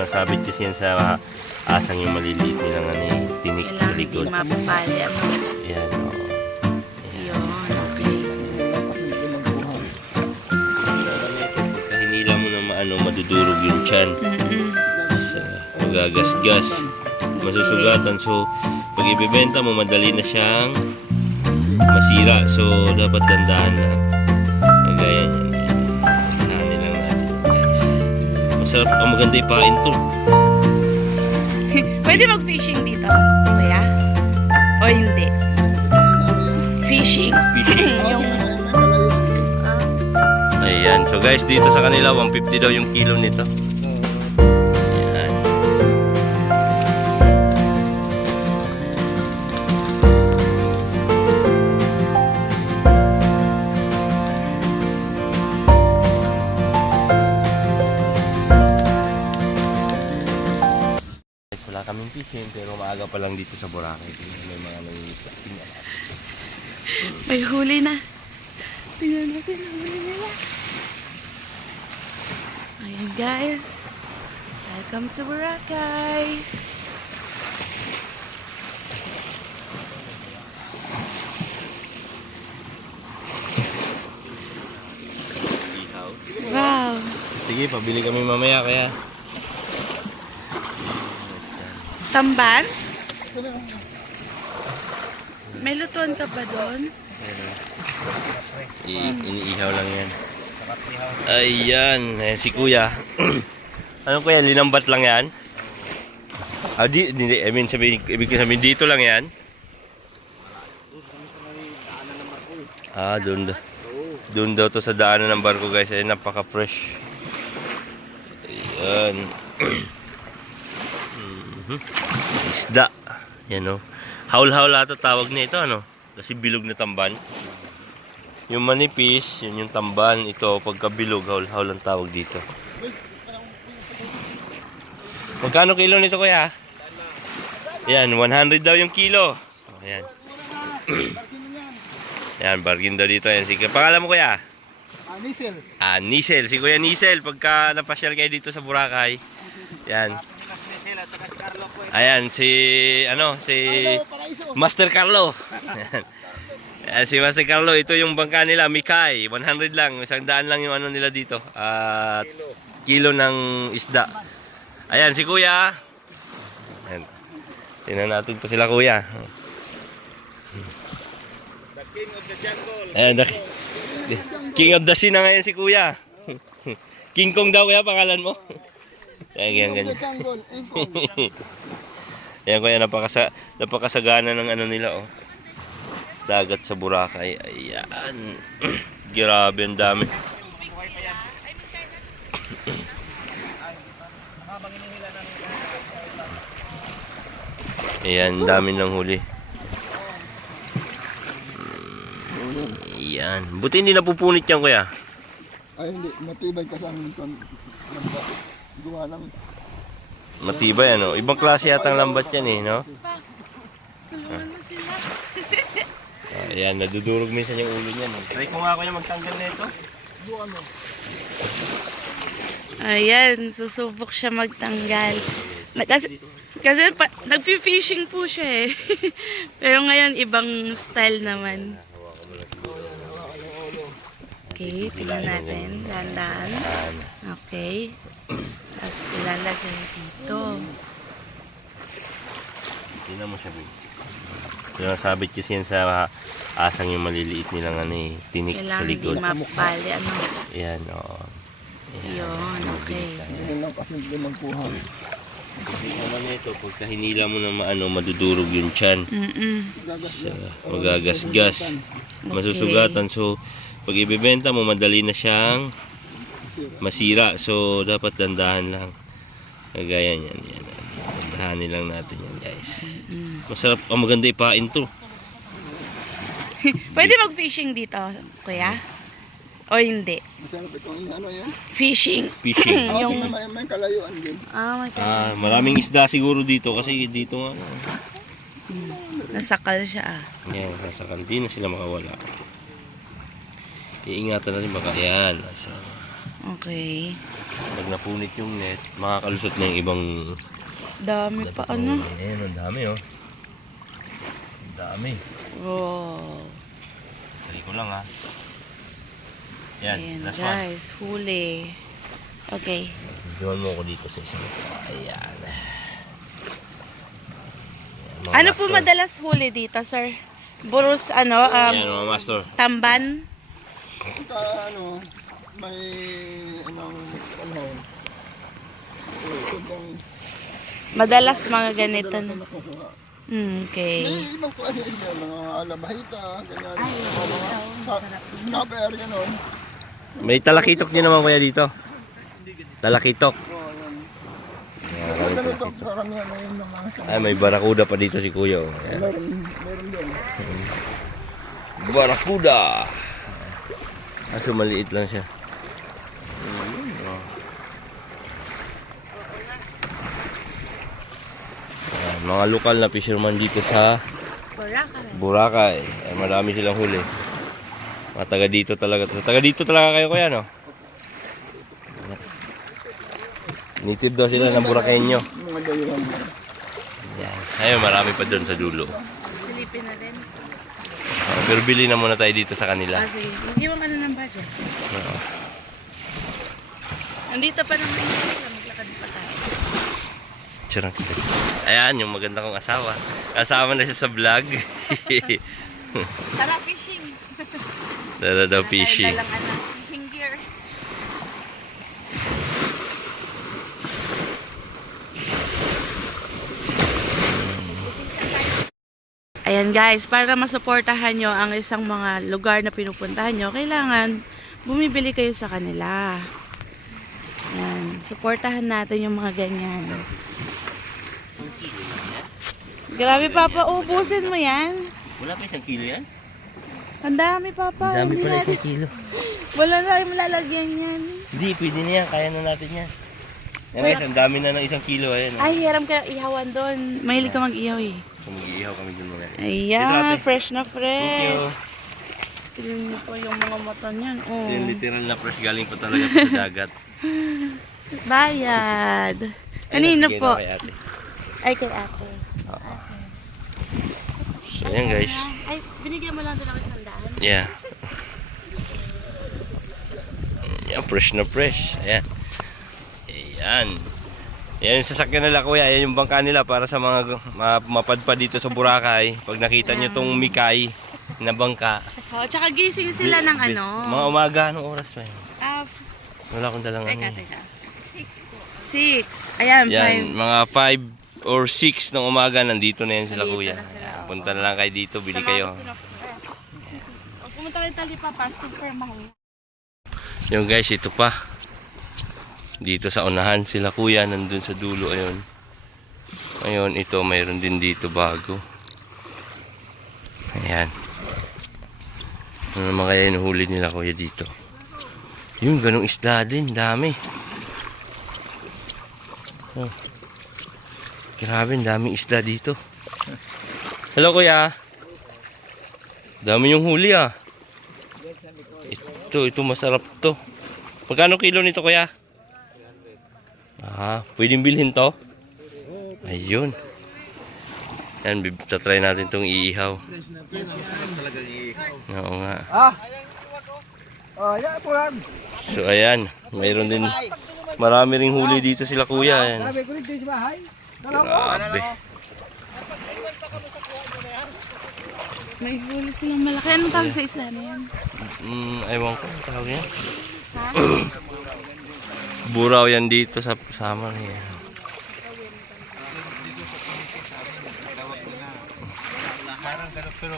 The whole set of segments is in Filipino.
Nasabit kasi yan sa asang yung maliliit nilang tinik sa likod. Kailangan hindi mapapali. Yan, oo. Yun, okay. Pagka hinila mo na madudurog yung tiyan. So, magagasgas. Masusugatan. So, pag ibibenta mo, madali na siyang masira. So, dapat dandahan lang. Kagaya niyan. Dandahanin lang natin, guys. Masarap. Ang maganda ipain to. Pwede mag-fishing dito, kuya? O hindi? Fishing. Yung... Ayan. So, guys, dito sa kanila, 150 daw yung kilo nito. Ayan. Wala kaming fishing pero maaga pa lang dito sa Boracay. May mga nangingisda. May huli na. Tingnan natin ang huli nila. Ayan guys. Welcome to Boracay. Wow. Sige, pabili kami mamaya kaya. Tamban? May lutuan ka ba doon? Iniihaw lang yan. Ayan, ayan si kuya. Ano kuya, linambat lang yan? Ah, hindi, I mean, ibig sabihin dito lang yan? Ah, doon daw to sa daanan ng barko guys. Ay, napaka-fresh. Ayan. Isda. Yan o. Haul-haul ata tawag nito, ano? Kasi bilog na tamban. Yung manipis, yun yung tamban. Ito, pagka bilog, haul-haul ang tawag dito. Magkano kilo nito kuya? Yan, 100 daw yung kilo. Ayan. Yan, bargain daw dito. Yan, sige. Pangalan mo kuya? Nisel. Nisel. Si kuya Nisel. Pagka napasyal kayo dito sa Boracay. Yan. Ayan, si Master Carlo. Ayan, si Master Carlo, ito yung bangka nila, Mikay. 100 lang, 100 lang yung ano nila dito. At kilo ng isda. Ayan, si kuya. Ayan. Tingnan natin to sila kuya. The King of the Jungle. Ayan, King of the Sea na ngayon si kuya. King Kong daw kuya, pangalan mo? Ayan, ganyan. Ayan kuya, napakasagana ng ano nila, oh. Dagat sa Boracay. Ayan. Grabe, ang dami. Ayan, dami ng huli. Ayan. Buti hindi napupunit yan kuya. Ay hindi, matibay ka sa amin. Gawa lang. Matibay ano. Ibang klase yata ang lambat yan eh, no? Ayan, nadudurog minsan yung ulo niyan. Try ko nga ako yung magtanggal na ito. Ayan, susubok siya magtanggal. Kasi nagfi-fishing po siya eh. Pero ngayon, ibang style naman. Okay, tingnan natin. Dahan-dahan. Okay. Tapos ilalagay dito. Tingnan mo siya, babe. Nasabit kasi yan sa asang yung maliliit nilang tinik sa Kailangan hindi likod. mapapali. Ayan, oo. Yun, okay. Hindi lang kasimple magkuha. Naman ito, pagka hinila mo na madudurog yung tiyan. So, magagasgas. Masusugatan. So, pag ibibenta mo, madali na siyang masira. So, dapat dandahan lang. Kagaya niyan. Yan. Dandahanin lang natin yan, guys. Masarap. Ang maganda ipain to. Pwede mag-fishing dito, kuya? O hindi? Masarap itong ano yan. Fishing. Fishing. Yung... May kalayuan din. my God. Maraming isda siguro dito kasi dito nga. Nasakal siya Yan, sasakal. Di na sila makawala. Iingatan natin baka yan. So, Okay. Pag napunit yung net, makakalusot na yung ibang... Dami pa ano. Ayan, ang dami oh. Ang dami. Wow. Tali ko lang ha. Yan, Ayan last one. guys, huli. Okay. Diwan mo ako dito sa isang. Ayan. Ayan, mga Ano po master. madalas huli dito, sir? Burus, ano, Ayan mga master. tamban? Pagka ano, may anong panahon. Sobrang Madalas mga ganito. dala No? na nakukuha. Okay. May ibang klase isda, mga alabahita, ganyan. Mga snapper, gano'n. May talakitok din naman kuya dito. Talakitok. Oo, yan. Ganun to, sa karamihan na yun ng mga Ay, may barakuda pa dito si kuya. Oh. Ayan. meron din. Barakuda. Kaso maliit lang siya. Ayan, mga lokal na fisherman dito sa Boracay. Ay, marami silang huli. Mga taga dito talaga. Taga dito talaga kayo kuya, no? Native daw sila ng Burakenyo. Mga dahilan. Yan. Ayun, marami pa doon sa dulo. Silipin na din. Pero bili na muna tayo dito sa kanila. Kasi, hindi mo ano ng budget. Oo. Nandito pa naman yung maglakad pa tayo. Charang kita. Ayan, yung maganda kong asawa. Kasama na siya sa vlog. Tara fishing. Dala daw fishing. Dalang ano, fishing gear. Ayan guys, para masuportahan nyo ang isang mga lugar na pinupuntahan nyo, kailangan bumibili kayo sa kanila. Ayan, suportahan natin yung mga ganyan. Grabe papa, ubusin mo yan. Wala pa 1 kilo yan? Ang dami papa. Dami Hindi pala natin- 1 kilo. Wala na tayong malalagyan yan. Hindi, pwede na yan. Kaya na natin yan. Yan guys, ang dami na ng 1 kilo. Ayan. Oh. Ay, hiram ka ihawan doon. Mahilig ka mag-ihaw eh. So, mag-iihaw kami dun muna. Dito, Ayan, ate. fresh na Thank you. fresh. Tignan niyo po yung mga mata niyan. Oh. Ito yung literal na fresh galing pa talaga sa dagat. Bayad. Ay, Kanino nabigay po? na kay ate. Ay, kay ate. So, ayan guys. Ay, binigyan mo lang din ako 100. Yeah. Ayan, fresh na fresh. Ayan. Ayan. Ayan yung sasakyan nila kuya. Ayan yung bangka nila para sa mga mapadpad dito sa Boracay. Pag nakita nyo tong Mikay na bangka. Oh, tsaka gising sila ng ano. Mga umaga, anong oras ba yun? Ah, Wala akong dalang ano. teka. 6. Ayan, 5. Yan, mga 5 or 6 ng umaga, nandito na yan sila kuya. na sila, Ayan, punta na lang kayo dito, bili kayo. Pag pumunta kayo Talipa, super mahal. Yung guys, ito pa. Dito sa unahan sila kuya, nandun sa dulo, ayun. Ayun, ito, mayroon din dito bago. Ayan. Ano naman kaya yung huli nila kuya dito? Yung ganong isda din, dami. Oh. Grabe, daming isda dito. Hello kuya. Dami yung huli ah. Ito masarap to. Pagkano kilo nito kuya? Ah, pwedeng bilhin to? Ayun. Yan, try natin tong iihaw. Oo nga. Yeah, pulan. So ayan, mayroon din. Marami ring huli dito sila kuya. Ayan. Sabi ko rin sa bahay. Grabe. May huli silang malaki. Anong tawag sa isla na yan? Ewan ko, ang tawag yan. Buraw yan dito sa Samar. Yan. Pero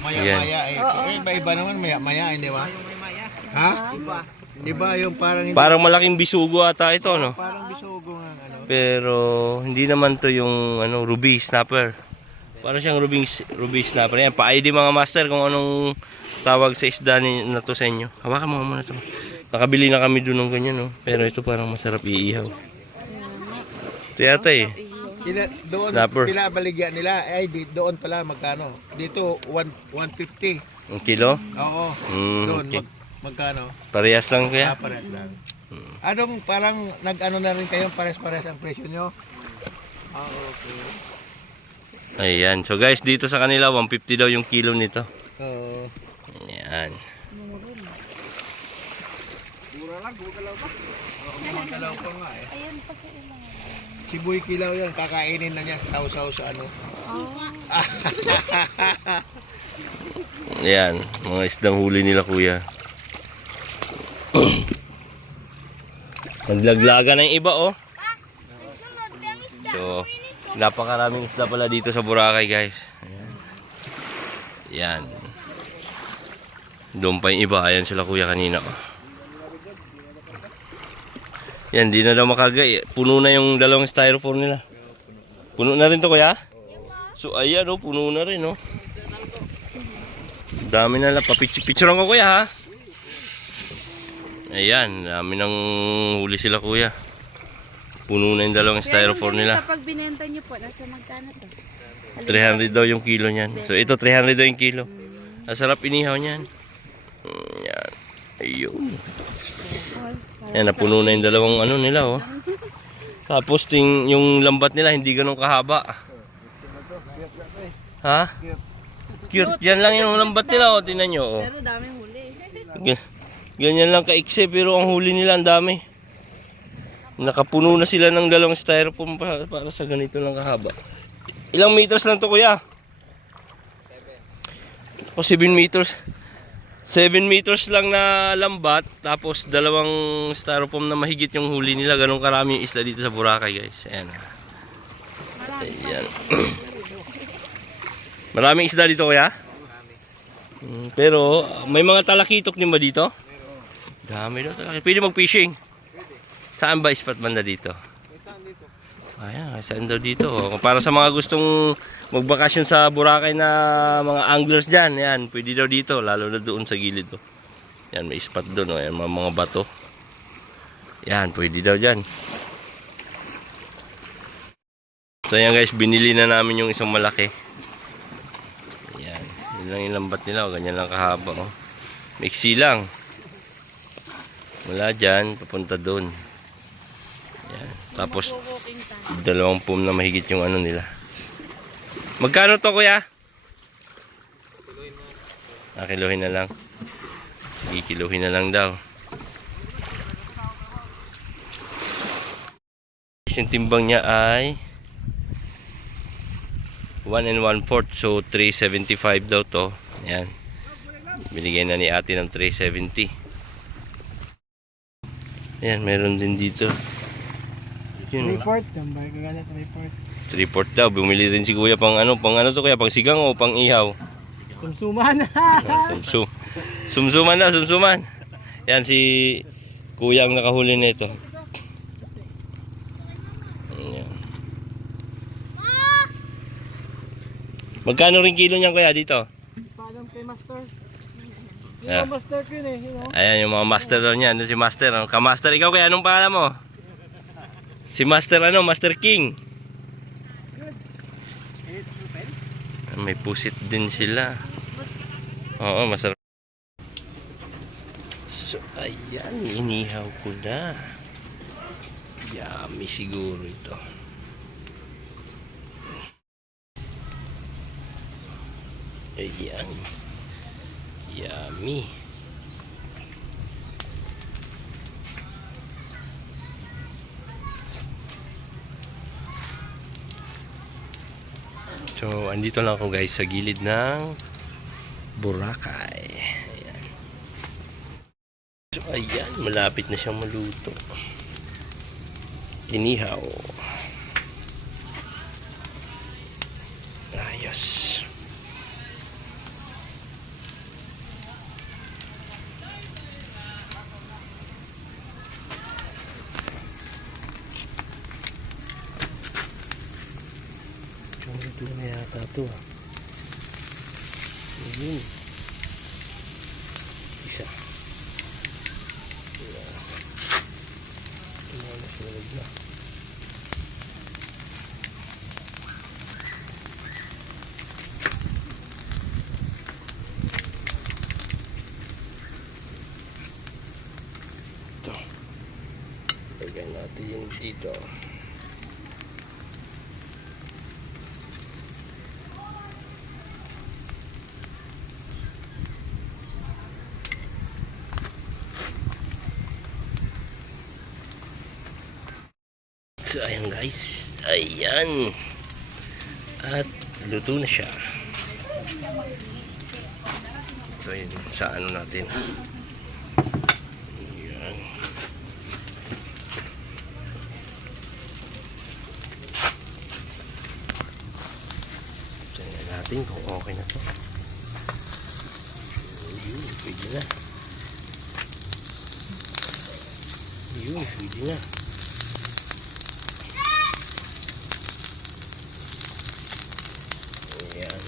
maya-maya eh. Iba-iba naman maya-maya, hindi ba? Ha? Di ba yung parang Parang malaking bisugo ata ito, no? parang bisugo nga ano. Pero hindi naman to yung ano, ruby snapper. Parang siyang ruby snapper. Yan, pa-ID mga master kung anong tawag sa isda na to sa inyo. Hawakan mo muna ito. Nakabili na kami doon ng ganyan, no? Pero ito parang masarap iihaw. Ito yata eh. Doon Snapper. pinabaligyan nila, ay doon pala magkano? Dito 150. Ang kilo? Oo. Mm, Doon okay. magkano? Parehas lang kuya. Parehas lang. Anong parang nag-ano na rin kayo, pares-pares ang presyo nyo? Ah, okay. Ayan. So guys, dito sa kanila 150 daw yung kilo nito. Oo. Ayan. Gumagalaw pa nga eh. Sibuy kilaw yan, kakainin na niya, saw-saw sa ano. Ayan, mga isdang huli nila kuya. Naglaglaga na yung iba oh. So, napakaraming isda pala dito sa Boracay guys. Ayan. Ayan. Doon pa yung iba, ayan sila kuya kanina oh. Yan, di na daw makagay. Puno na yung dalawang styrofoam nila. Puno na rin to kuya? So ayan oh, puno na rin oh. Dami na lang. Papicturan ko kuya ha. Ayan, dami nang huli sila kuya. Puno na yung dalawang styrofoam nila. Kapag binenta nyo po, nasa magkano to? 300 daw yung kilo niyan. So ito 300 daw yung kilo. Masarap inihaw niyan. Yan. Ayun. Yan, napuno na yung dalawang ano nila oh. Tapos yung lambat nila hindi ganun kahaba. Ha? Cute. Yan lang yung lambat nila oh, tingnan nyo oh. Pero daming huli. Ganyan lang kaikse pero ang huli nila ang dami. Nakapuno na sila ng dalawang styrofoam para sa ganito lang kahaba. Ilang meters lang to kuya? 7. O 7 meters. 7 meters lang na lambat, tapos dalawang styrofoam na mahigit yung huli nila. Ganun karami yung isla dito sa Boracay guys. Ayan. Ayan. Maraming isda dito kuya? Pero may mga talakitok din ba dito? Dami daw talakitok. Pwede mag-fishing? Saan ba spot banda dito? Ayan, saan daw dito? Para sa mga gustong magbakasyon sa Boracay na mga anglers dyan, yan, pwede daw dito, lalo na doon sa gilid. Oh. Yan, may spot doon, oh. Yan, mga bato. Yan, pwede daw dyan. So yan guys, binili na namin yung isang malaki. Yan, yun lang yung lambat nila, oh. Ganyan lang kahaba. Oh. Mixi lang. Mula dyan, papunta doon. Yan. Tapos, 2 pum na mahigit yung ano nila. Magkano to kuya? Kiluhin na lang. Kikiluhin na lang daw. Yung timbang niya ay 1 1/4, so 375 daw to. Yan. Binigyan na ni ate ng 370. Yan, meron din dito. Yun, Report, tambay ka ganit report. 3/4 daw. Bumili rin si kuya pang ano to kuya, pang sigang o pang ihaw? Sumsuman. Sumsuman na, sumsuman. Yan si kuya ang nakahuli nito. Yan. Magkano rin kilo niyan kuya dito? Paano kay master? Yeah. Master ko yun eh, you know? Ayan yung mga master daw niyan. Si master. Ka-master ikaw kaya anong pangalan mo? Si Master ano? Master King. May pusit din sila. Oo, masarap. So, ayan. Inihaw ko na. Yummy siguro ito. Ayan. Yummy. So, andito lang ako guys sa gilid ng Boracay. Ayan. So, ayan. Malapit na siyang maluto. Inihaw. Ayos. Ito na yata ito. Ayun. Isa. Ito na sunod na. Ito. Lagay natin yung dito. So, ayan guys. Ayan. At luto na siya. Ito yun sa ano natin. Ayan. Tignan natin kung okay na to. Yun, pwede na. Yun, pwede na. Ayan.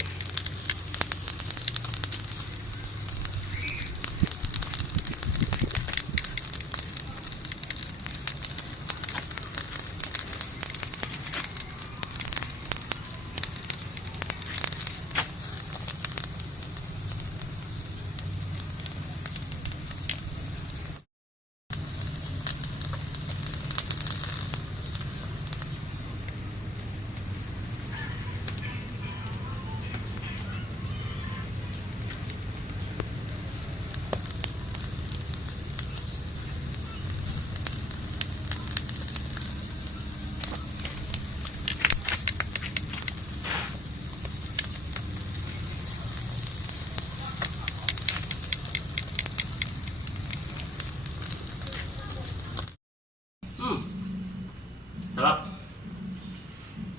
Sarap.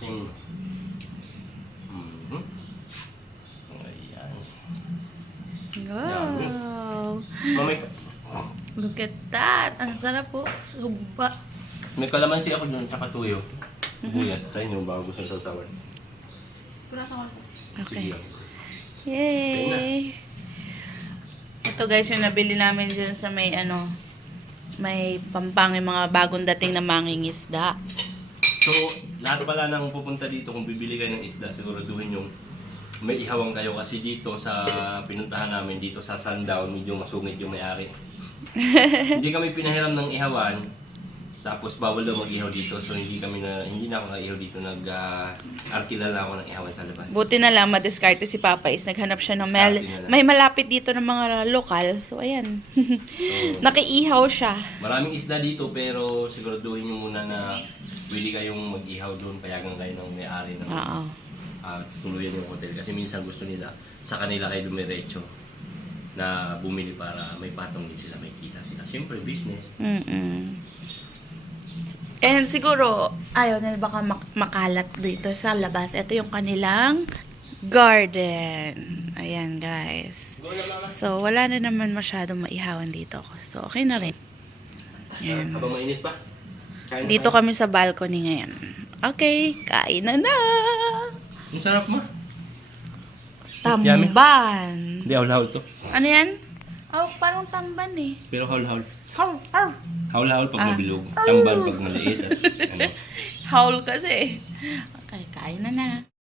Ayan. Wow! Mamay, Look at that! Ang sarap po. Suba. may kalamansi ako dun, tsaka tuyo. Buyas, sa inyo, bago sa sasawan. Okay. Yay! Ito guys, yung nabili namin dyan sa may may pampang yung mga bagong dating na mangingisda. So, lahat pala nang pupunta dito, kung bibili kayo ng isda, siguraduhin yung may ihawang kayo. Kasi dito sa pinuntahan namin, dito sa Sundown, medyo masungit yung may-ari. Hindi kami pinahiram ng ihawan, tapos bawal daw mag-ihaw dito. So, hindi na ako nag-ihaw dito. Nag-arkila lang ako ng ihawan sa labas. Buti na lang, madiskarte si Papa is naghanap siya ng Diskarte na lang. may malapit dito ng mga lokal. So, ayan. Nakiihaw siya. Maraming isda dito, pero siguraduhin nyo muna na pwede kayong mag-ihaw doon, payagan kayo ng may-ari ng Oo. tuluyan yung hotel. Kasi minsan gusto nila sa kanila kayo dumiretso na bumili para may patong din sila, may kita sila. Siyempre, business. And siguro, ayaw nila baka makalat dito sa labas. Ito yung kanilang garden. Ayan, guys. So, wala na naman masyadong maihawan dito. So, okay na rin. Ayan. Habang mainit pa. Kain na Dito kayo. kami sa balcony ngayon. Okay, kain na. Ang sarap mo. Tamban. Hindi, haul-haul to. Ano yan? Oh, parang tamban eh. Pero haul-haul. Haul, haul. Haul-haul pag mabilog. Tamban pag maliit. At, ano. Haul kasi. Okay, kain na.